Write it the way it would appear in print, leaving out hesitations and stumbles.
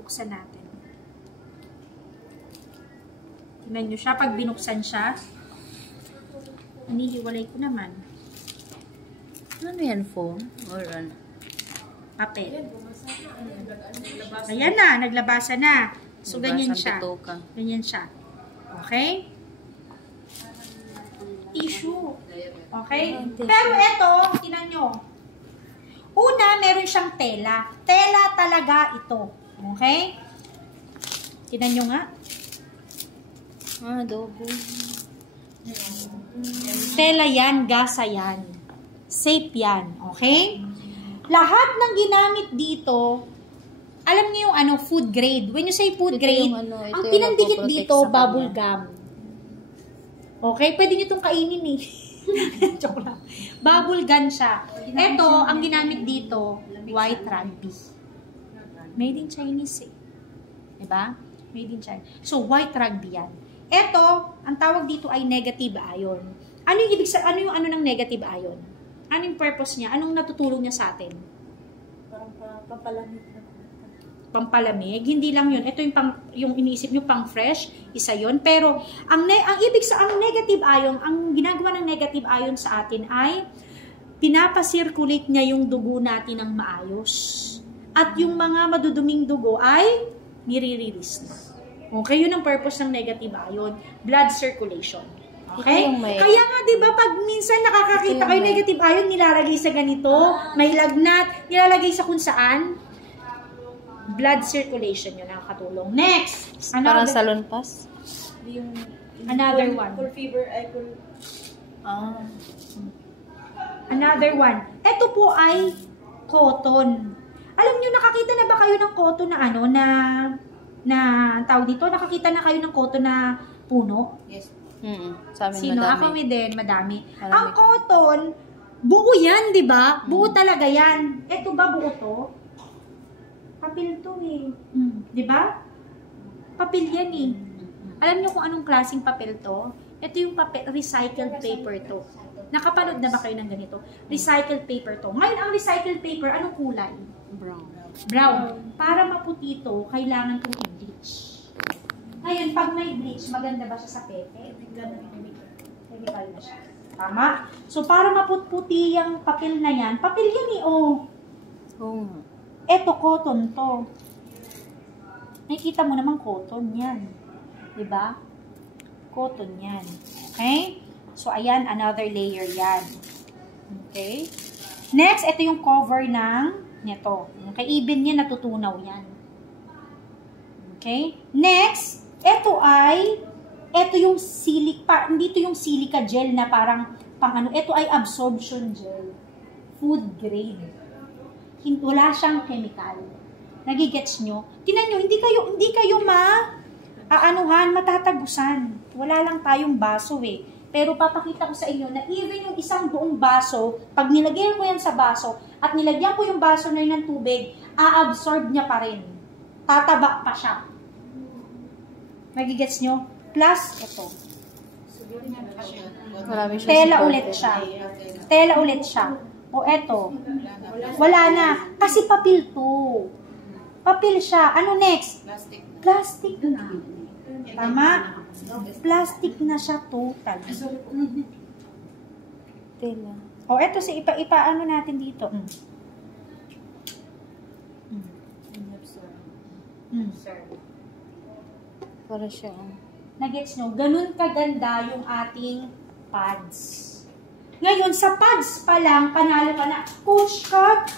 Buksan natin. Tingnan nyo siya. Pag binuksan siya, inihiwalay ko naman. Ano yan, foam? Or ano? Papel. Ayan na, naglabasa na. So, ganyan siya. Ganyan siya. Okay? Tissue. Okay? Pero ito, tingnan nyo. Una, meron siyang tela. Tela talaga ito. Okay? Tingnan nyo nga. Adobo. Tela yan, gasa yan. Safe yan. Okay? Lahat ng ginamit dito, alam niyo yung ano, food grade. When you say food grade, ang pinandikit dito, bubble gum. Okay? Pwede nyo itong kainin eh. Joke lang. Bubble gum siya. Ito, ang ginamit dito, white rugby. Made in Chinese eh. Diba? Made in China. So, white rugby yan. Ito, ang tawag dito ay negative ion. Ano yung ibig sabihin? Ano yung ano ng negative ion? Ano yung purpose niya? Anong natutulong niya sa atin? Parang pampalamig. Pampalamig. Hindi lang yun. Ito yung iniisip nyo pang fresh. Isa yun. Pero, ang negative ion, ang ginagawa ng negative ion sa atin ay pinapasirculate niya yung dugo natin ng maayos. At yung mga maduduming dugo ay nire-release na. Okay, yun ang purpose ng negative ion. Blood circulation. Okay? Kaya nga, di ba, pag minsan nakakakita kayo negative ion, nilalagay sa ganito, may lagnat, nilalagay sa kung saan, blood circulation yun nakakatulong. Next! Parang salon pass? Another one. Full fever, Another one. Ito po ay cotton. Alam nyo, nakakita na ba kayo ng cotton na ano, na tawag dito? Nakakita na kayo ng cotton na puno? Yes. Sa amin Sino? madami. Ako din, madami. Ang cotton, buo yan, di ba? Buo talaga yan. Ito ba buo to? Papel to eh. Di ba? Papel yan eh. Alam nyo kung anong klaseng papel to? Ito yung papel, recycled paper to. Nakapanood na ba kayo ng ganito? Recycled paper to. Ngayon, ang recycled paper, anong kulay? Brown. Brown. Para maputi to, kailangan itong i-bleach. Ngayon, pag may bleach, maganda ba siya sa pepe? Chemical na siya. Tama? So, para maputi yung papel na yan, papel yan eh, oh. Eto, cotton to. Nakikita mo naman cotton yan. Diba? Cotton yan. Okay? So, ayan, another layer yan. Okay? Next, ito yung cover ng nito. Okay? Even yan, natutunaw yan. Okay? Next, ito yung hindi ito yung silica gel na parang pang ano, ito ay absorption gel. Food grade. Wala siyang chemical. Nagigets nyo? Tingnan nyo, hindi kayo matatagusan. Wala lang tayong baso eh. Pero papakita ko sa inyo na even yung isang buong baso, pag nilagyan ko yan sa baso, at nilagyan ko yung baso na yun ng tubig, a-absorb niya pa rin. Tataba pa siya. Nagigets nyo? Plus, ito. Tela ulit siya. Tela ulit siya. O eto. Wala na. Kasi papel to. Papel siya. Ano next? Plastic na. Tama? Plastic na siya total. Tela. O eto, ipa-ano natin dito. Para siya. Nagets nyo? Ganun kaganda yung ating pads. Ngayon, sa pads pa lang, panalo ka na. Coach Kat,